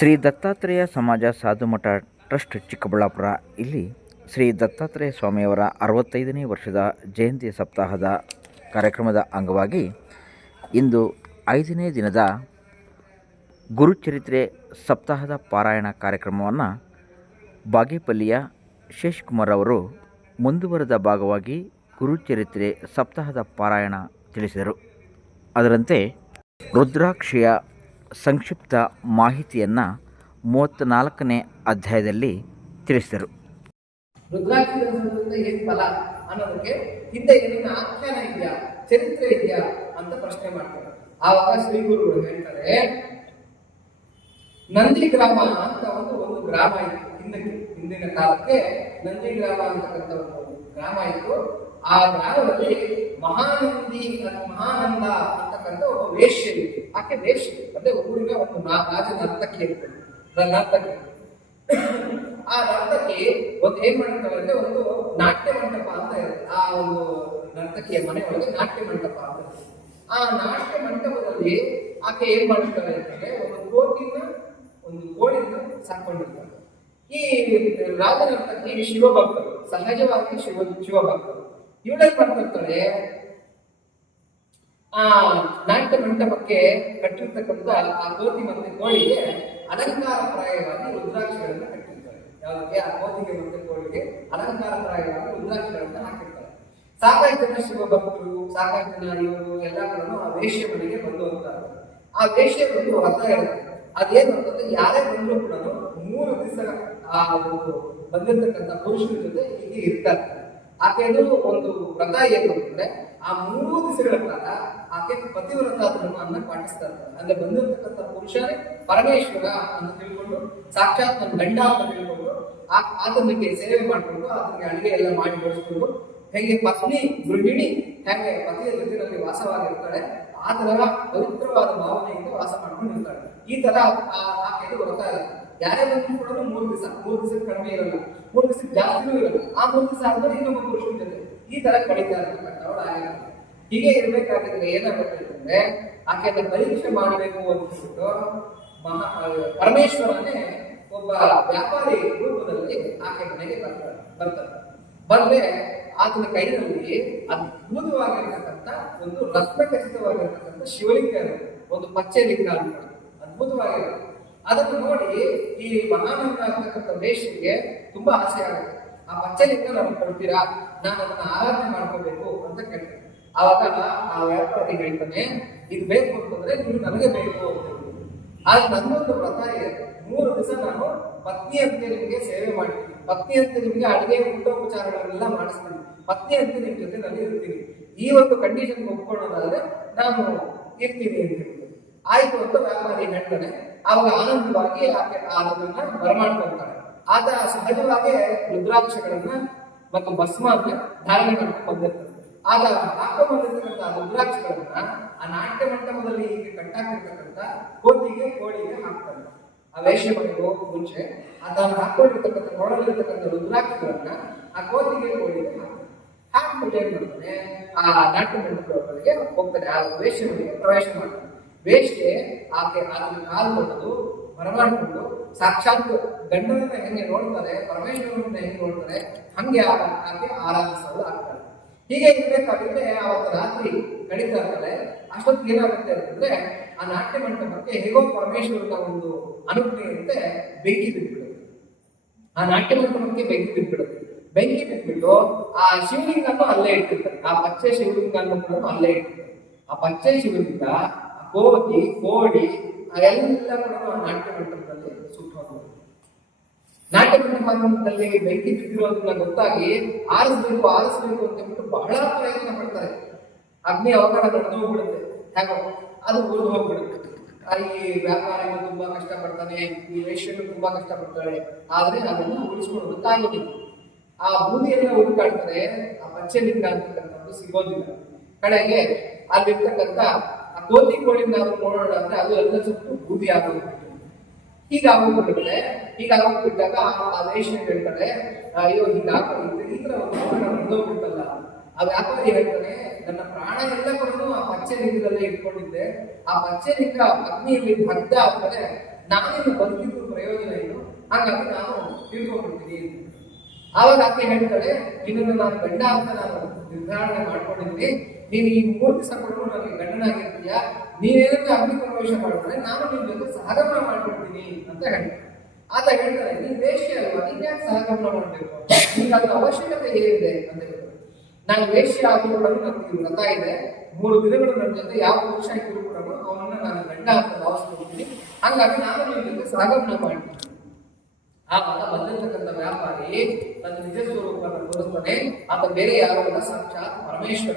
ಶ್ರೀ ದತ್ತಾತ್ರೇಯ ಸಮಾಜ ಸಾಧುಮಠ ಟ್ರಸ್ಟ್ ಚಿಕ್ಕಬಳ್ಳಾಪುರ ಇಲ್ಲಿ ಶ್ರೀ ದತ್ತಾತ್ರೇಯ ಸ್ವಾಮಿಯವರ 65ನೇ ವರ್ಷದ ಜಯಂತಿ ಸಪ್ತಾಹದ ಕಾರ್ಯಕ್ರಮದ ಅಂಗವಾಗಿ ಇಂದು 5ನೇ ದಿನದ ಗುರುಚರಿತ್ರೆ ಸಪ್ತಾಹದ ಪಾರಾಯಣ ಕಾರ್ಯಕ್ರಮವನ್ನು ಬಾಗೇಪಲ್ಲಿಯ ಶೇಷಕುಮಾರ್ ಅವರು ಮುಂದುವರೆದ ಭಾಗವಾಗಿ ಗುರುಚರಿತ್ರೆ ಸಪ್ತಾಹದ ಪಾರಾಯಣ ತಿಳಿಸಿದರು. ಅದರಂತೆ ರುದ್ರಾಕ್ಷಿಯ ಸಂಕ್ಷಿಪ್ತ ಮಾಹಿತಿಯನ್ನು 34ನೇ ಅಧ್ಯಾಯದಲ್ಲಿ ತಿಳಿಸಿದರು. ರುದ್ರಾಕ್ಷಿ ಏನು ಫಲ ಅನ್ನೋದಕ್ಕೆ ಹಿಂದೆ ಏನಿನ ಆಖ್ಯಾನ ಇದೆಯಾ, ಚರಿತ್ರೆ ಇದೆಯಾ ಅಂತ ಪ್ರಶ್ನೆ ಮಾಡ್ತಾರೆ. ಆವಾಗ ಶ್ರೀ ಗುರುಗಳು ಹೇಳ್ತಾರೆ, ನಂದಿ ಗ್ರಾಮ ಅಂತ ಒಂದು ಗ್ರಾಮ ಇತ್ತು. ಹಿಂದಿನ ಕಾಲಕ್ಕೆ ನಂದಿ ಗ್ರಾಮ ಅಂತಕ್ಕಂಥ ಒಂದು ಗ್ರಾಮ ಇತ್ತು. ಆ ಗ್ರಾಮದಲ್ಲಿ ಮಹಾನಂದ ಅಂತಕ್ಕಂಥ ಒಬ್ಬ ವೇಶ್ಯ ಇತ್ತು. ಆಕೆ ವೇಶ್ಯ ಅಂದ್ರೆ ಊರಿಗೆ ಒಂದು ರಾಜ ನರ್ತಕಿ ಇರ್ತದೆ. ನರ್ತಕಿ ಆ ನರ್ತಕಿ ಏನ್ ಮಾಡ್ತಾಳೆ ಅಂದ್ರೆ ಒಂದು ನಾಟ್ಯ ಮಂಟಪ ಅಂತ ಇರುತ್ತೆ. ಆ ಒಂದು ನರ್ತಕಿಯ ಮನೆ ಒಳಗೆ ನಾಟ್ಯ ಮಂಟಪ ಅಂತ ಇರುತ್ತೆ. ಆ ನಾಟ್ಯ ಮಂಟಪದಲ್ಲಿ ಆಕೆ ಏನ್ ಮಾಡ್ತಾಳೆ ಅಂತಂದ್ರೆ ಒಂದು ಕೋಳಿನ ಸಾಕೊಂಡಿರ್ತಾಳೆ. ಈ ರಾಜ ನರ್ತಕಿ ಶಿವಭಕ್ತರು, ಸಹಜವಾಗಿ ಶಿವಭಕ್ತರು. ಇವಳೇನ್ ಮಾಡ್ತಿರ್ತಾಳೆ, ಆ ನಾಟ್ಯ ಮಂಟಪಕ್ಕೆ ಕಟ್ಟಿರ್ತಕ್ಕಂಥ ಆ ಕೋತಿ ಮತ್ತೆ ಕೋಳಿಗೆ ಅಲಂಕಾರಪ್ರಾಯವಾಗಿ ರುದ್ರಾಕ್ಷಿಗಳನ್ನ ಕಟ್ಟಿರ್ತಾರೆ. ಯಾವುದಕ್ಕೆ? ಆ ಕೋತಿಗೆ ಮತ್ತೆ ಕೋಳಿಗೆ ಅಲಂಕಾರಪ್ರಾಯವಾಗಿ ರುದ್ರಾಕ್ಷಿಗಳನ್ನ ಹಾಕಿರ್ತಾರೆ. ಸಾಕಷ್ಟು ಜನ ಶಿವಭಕ್ತರು, ಸಾಕಷ್ಟು ಜನ ಇವರು ಎಲ್ಲರೂ ಆ ವೇಶ್ಯ ಮನೆಗೆ ಬಂದು ಹೋಗ್ತಾರೆ. ಆ ವೇಶ್ಯ ಒಂದು ವ್ರತ ಇರುತ್ತೆ. ಅದೇನು ಅಂತಂದ್ರೆ, ಯಾರೇ ಬಂದ್ರು ಕೂಡ 3 ದಿವಸ ಆ ಒಂದು ಬಂದಿರ್ತಕ್ಕಂಥ ಪುರುಷನ ಜೊತೆ ಹೀಗೆ ಇರ್ತಾರೆ. ಆಕೆದು ಒಂದು ವ್ರತ ಏನು ಅಂತಂದ್ರೆ, ಆ 3 ದಿವಸಗಳ ಕಾಲ ಆಕೆ ಪತಿವ್ರತ ಧರ್ಮವನ್ನ ಪಾಟಿಸ್ತಾ ಇರ್ತಾರೆ. ಅಂದ್ರೆ ಬಂದಿರತಕ್ಕಂಥ ಪುರುಷನೇ ಪರಮೇಶ್ವರ ಅಂತ ತಿಳ್ಕೊಂಡು, ಸಾಕ್ಷಾತ್ ನನ್ನ ಗಂಡ ಅಂತ ತಿಳ್ಕೊಂಡು ಆತನಿಗೆ ಸೇವೆ ಮಾಡಿಕೊಂಡು, ಆತನಿಗೆ ಅಡಿಗೆ ಎಲ್ಲ ಮಾಡಿ ಬಡಿಸ್ಕೊಂಡು, ಹೇಗೆ ಪತ್ನಿ ಗೃಹಿಣಿ ಹೇಗೆ ಪತಿಯ ಜೊತೆಯಲ್ಲಿ ವಾಸವಾಗಿರ್ತಾಳೆ, ಆ ತರ ಪವಿತ್ರವಾದ ಭಾವನೆಯಿಂದ ವಾಸ ಮಾಡ್ಕೊಂಡು ಇರ್ತಾಳೆ. ಈ ತರ ಆಕೆದು ವ್ರತ ಇರುತ್ತೆ. ಯಾರೇ ಬಂದು ಕೂಡ 3 ದಿವಸ ಕಡಿಮೆ ಇರಲ್ಲ, 3 ದಿವಸ ಜಾಸ್ತಿನೂ ಇರಲ್ಲ. ಆ 3 ದಿವಸ ಆದ್ಮೇಲೆ ಇನ್ನೊಬ್ಬ ಪುರುಷನ ಜೊತೆ ಈ ತರ ಕಡಿತಾ ಇರ್ತಕ್ಕಂಥವಳು ಆಗಿರುತ್ತೆ. ಹೀಗೆ ಇರ್ಬೇಕಾದ್ರೆ ಏನಾಗುತ್ತೆ ಅಂತಂದ್ರೆ, ಆಕೆಯನ್ನ ಪರೀಕ್ಷೆ ಮಾಡಬೇಕು ಅಂದ್ಬಿಟ್ಟು ಪರಮೇಶ್ವರನೇ ಒಬ್ಬ ವ್ಯಾಪಾರಿ ರೂಪದಲ್ಲಿ ಆಕೆ ಮನೆಗೆ ಬರ್ತಾರೆ. ಬಂದ್ರೆ ಆತನ ಕೈನಲ್ಲಿ ಅದ್ಭುತವಾಗಿರ್ತಕ್ಕಂಥ ಒಂದು ರತ್ನ ಖಚಿತವಾಗಿರ್ತಕ್ಕಂಥ ಶಿವಲಿಂಗ ಇರುತ್ತೆ. ಒಂದು ಪಚ್ಚೆ ಲಿಂಗ ಅಂತ ಅದ್ಭುತವಾಗಿರುತ್ತೆ. ಅದನ್ನು ನೋಡಿ ಈ ಮಹಾನಂದ ಅಂತಕ್ಕಂಥ ವೇಶ್ಯೆಗೆ ತುಂಬಾ ಆಸೆ ಆಗುತ್ತೆ. ಆ ಪಚ್ಚಲಿಂಗ ನಮ್ಗೆ ಕೊಡ್ತೀರಾ, ನಾನು ಅದನ್ನ ಆರಾಧನೆ ಮಾಡ್ಕೋಬೇಕು ಅಂತ ಕೇಳ್ತೇನೆ. ಆವಾಗ ಆ ವ್ಯಾಪಾರಿ ಹೇಳ್ತಾನೆ, ಇದು ಬೇಕು ಅಂತಂದ್ರೆ ನೀವು ನನಗೆ ಬೇಕು ಅಂತ ಹೇಳಿ. ಆದ್ರೆ ನನ್ನೊಂದು ವ್ರತ ಇದೆ. 3 ದಿವಸ ನಾನು ಪತ್ನಿಯಂತೆ ನಿಮಗೆ ಸೇವೆ ಮಾಡ್ತೀನಿ, ಪತ್ನಿಯಂತೆ ನಿಮಗೆ ಅಡುಗೆ ಊಟೋಪಚಾರಗಳನ್ನೆಲ್ಲ ಮಾಡಿಸ್ತೀನಿ, ಪತ್ನಿಯಂತೆ ನಿಮ್ ಜೊತೆ ನಾನು ಇರ್ತೀನಿ. ಈ ಒಂದು ಕಂಡೀಷನ್ ಒಪ್ಕೊಳ್ಳೋದಾದ್ರೆ ನಾನು ಇರ್ತೀನಿ ಅಂತ ಹೇಳ್ತೀನಿ. ಆಯ್ತು ಅಂತ ವ್ಯಾಪಾರಿ ಹೇಳ್ತಾನೆ. ಆವಾಗ ಆನಂದವಾಗಿ ಆಕೆ ಅದನ್ನ ಬರಮಾಡ್ಕೊಳ್ತಾಳೆ. ಆತ ಸಹಜವಾಗಿ ರುದ್ರಾಕ್ಷಗಳನ್ನ ಮತ್ತು ಭಸ್ಮನ್ನ ಧಾರಣೆ ಮಾಡ್ಕೊಂಡು ಬಂದಿರ್ತಾನೆ. ಆಗ ಹಾಕೊಂಡ್ಬಂದಿರ್ತಕ್ಕಂಥ ರುದ್ರಾಕ್ಷಗಳನ್ನ ಆ ನಾಟ್ಯ ಮಂಟಪದಲ್ಲಿ ಹೀಗೆ ಕಟ್ಟಾಕಿರ್ತಕ್ಕಂಥ ಕೋತಿಗೆ ಕೋಳಿಗೆ ಹಾಕ್ತಾನೆ. ಆ ವೇಶ್ಯ ಮನೆಗೆ ಹೋಗೋ ಮುಂಚೆ ಅದನ್ನು ಹಾಕೊಂಡಿರ್ತಕ್ಕಂಥ ನೋಡಲಿರ್ತಕ್ಕಂಥ ರುದ್ರಾಕ್ಷಗಳನ್ನ ಆ ಕೋತಿಗೆ ಕೋಳಿಗೆ ಹಾಕ್ಬಿಟ್ಟು ಏನ್ ಮಾಡ್ತಾನೆ, ಆ ನಾಟ್ಯ ಮಂಟಪಗಳಿಗೆ ಹೋಗ್ತಾನೆ. ಆ ವೇಶ್ಯ ಮನೆಗೆ ಪ್ರವೇಶ ಮಾಡ್ತಾನೆ. ವೇಶ್ಯೆ ಆಕೆ ಅದನ್ನ ಕಾಲು ಕೊಡೋದು ಬರಮಾಡಿಕೊಂಡು ಸಾಕ್ಷಾತ್ ಗಂಡನನ್ನ ಹೆಂಗೆ ನೋಡ್ತಾರೆ, ಪರಮೇಶ್ವರನನ್ನ ಹೆಂಗೆ ನೋಡ್ತಾರೆ, ಹಂಗೆ ಆಕೆ ಆರಾಧಿಸಲು ಆಗ್ತಾರೆ. ಹೀಗೆ ಇರ್ಬೇಕಾಗಿದ್ರೆ ಅವತ್ತು ರಾತ್ರಿ ಕಡಿತಾ ಇರ್ತಾರೆ. ಅಷ್ಟೊತ್ತಿಗೆ ಏನಾಗುತ್ತೆ ಅಂತಂದ್ರೆ, ಆ ನಾಟ್ಯ ಮಂಟಪಕ್ಕೆ ಹೇಗೋ ಪರಮೇಶ್ವರನ ಒಂದು ಅನುಜ್ಞೆಯಂತೆ ಬೆಂಕಿ ಬಿದ್ದುಬಿಡುತ್ತೆ. ಆ ನಾಟ್ಯ ಮಂಟಪಕ್ಕೆ ಬೆಂಕಿ ಬಿದ್ದುಬಿಡುತ್ತೆ. ಬೆಂಕಿ ಬಿದ್ದುಬಿಟ್ಟು ಆ ಶಿವಲಿಂಗನ್ನು ಅಲ್ಲೇ ಇಟ್ಟಿರ್ತಾರೆ. ಆ ಪಚ್ಚೆ ಶಿವಲಿಂಗನ್ನು ಕೂಡ ಅಲ್ಲೇ ಇಟ್ಟಿರ್ತಾರೆ. ಆ ಪಚ್ಚೆ ಶಿವಲಿಂಗ, ಕೋತಿ, ಕೋಡಿ ಎಲ್ಲ ಕೂಡ ನಾಟ್ಯ ಮಂಟಪದಲ್ಲಿ ಸುಟ್ಟೋಗ್ತದೆ. ನಾಟ್ಯ ಮಂಟಪದಲ್ಲಿ ಬೆಂಕಿ ಬಿದ್ದಿರೋದನ್ನ ಗೊತ್ತಾಗಿ ಆರಿಸ್ಬೇಕು ಅಂತ ಹೇಳ್ಬಿಟ್ಟು ಬಹಳ ಪ್ರಯತ್ನ ಪಡ್ತಾರೆ. ಅಗ್ನಿ ಅವಘಡ ನಡೆದು ಹೋಗ್ಬಿಡುತ್ತೆ. ಹೇಗೋ ಅದು ಉಳಿದು ಹೋಗ್ಬಿಡುತ್ತೆ. ಈ ವ್ಯಾಪಾರಿಗಳು ತುಂಬಾ ಕಷ್ಟಪಡ್ತಾನೆ, ಈ ವೇಶ್ಯರು ತುಂಬಾ ಕಷ್ಟಪಡ್ತಾಳೆ. ಆದ್ರೆ ಅದನ್ನ ಉಳಿಸ್ಕೊಳ್ಳೋದಕ್ಕಾಗೋದಿಲ್ಲ. ಆ ಬೂದಿಯೆಲ್ಲ ಹುಡುಕಾಡ್ತಾರೆ, ಆ ಪಚ್ಚೆ ಲಿಂಗ ಅಂತಕ್ಕಂಥದ್ದು ಸಿಗೋದಿಲ್ಲ. ಕಡೆಗೆ ಅಲ್ಲಿರ್ತಕ್ಕಂಥ ಆ ಕೋತಿ ಕೋಳಿಂದ ಅವ್ರು ನೋಡೋಣ ಅಂದ್ರೆ ಅದು ಎಲ್ಲ ಸುಟ್ಟು ಬೂದಿ ಆಗೋಗ್ಬಿಟ್ಟು ಹೀಗಾಗೋಗ್ಬಿಡುತ್ತೆ. ಹೀಗಾಗೋಗ್ಬಿಟ್ಟಾಗ ಆ ವೇಶ್ಯ ಹೇಳ್ತಾರೆ, ಅಯ್ಯೋ ಈ ತರ ಬಂದೋಗ್ಬಿಟ್ಟಲ್ಲ. ಆ ವ್ಯಾಪಾರಿ ಹೇಳ್ತಾನೆ, ನನ್ನ ಪ್ರಾಣ ಎಲ್ಲ ಕೂಡ ಆ ಪಚ್ಚೆ ಲಿಂಗದಲ್ಲೇ ಇಟ್ಕೊಂಡಿದ್ದೆ. ಆ ಪಚ್ಚೆ ಲಿಂಗ ಅಗ್ನಿಯಲ್ಲಿ ದಗ್ಧ ಆದ್ಮೇಲೆ ನಾನಿನ್ನು ಬದುಕಿದ್ದು ಪ್ರಯೋಜನ ಏನು, ಹಾಗಾಗಿ ನಾನು ತಿಳ್ಕೊಂಡ್ಬಿಡ್ತೀನಿ. ಆವಾಗ ಆಕೆ ಹೇಳ್ತಾಳೆ, ನಿನ್ನನ್ನು ನಾನು ಗಂಡ ಅಂತ ನಾನು ನಿರ್ಧಾರಣೆ ಮಾಡ್ಕೊಂಡಿದ್ದೀನಿ, ನೀನು ಈ 3 ದಿವಸ ಕೊಟ್ಟು ನನಗೆ ಗಂಡನಾಗಿರ್ತೀಯ, ನೀನೇನಂತ ಅಗ್ನಿ ಪ್ರವೇಶ ಮಾಡಿದ್ರೆ ನಾನು ನಿನ್ ಜೊತೆ ಸಹಗಮನ ಮಾಡ್ಕೊಡ್ತೀನಿ ಅಂತ ಹೇಳ್ತಾನೆ. ಆತ ಹೇಳ್ತಾನೆ, ನೀನ್ ವೇಶ್ಯೆ ಅಲ್ವಾ, ನೀನ್ ಯಾಕೆ ಸಹಗಮನ ಮಾಡ್ಬೇಕು, ನಿಮ್ಗೆ ಅದ್ರ ಅವಶ್ಯಕತೆ ಏನಿದೆ ಅಂತ ಹೇಳ್ತಾರೆ. ನಾನು ವೇಶ್ಯೆ ಆಗೋದ್ರೂ ನನಗೆ ವ್ರತ ಇದೆ, 3 ದಿನಗಳು ನನ್ನ ಜೊತೆ ಯಾವ ಪುರುಷ ಇದ್ರು ಕೂಡ ಅವನನ್ನ ನಾನು ಗಂಡ ಅಂತ ಭಾವಿಸ್ಕೊಡ್ತೀನಿ, ಹಂಗಾಗಿ ನಾನು ನಿನ್ ಜೊತೆ ಸಹಗಮನ ಮಾಡ್ತೀನಿ. ಆವಾಗ ಬಂದಿರತಕ್ಕಂಥ ವ್ಯಾಪಾರಿ ತನ್ನ ನಿಜ ಸ್ವರೂಪವನ್ನು ತೋರಿಸ್ತಾನೆ. ಆತ ಬೇರೆ ಯಾರೋ ಅಲ್ಲ, ಸಾಕ್ಷಾತ್ ಪರಮೇಶ್ವರ.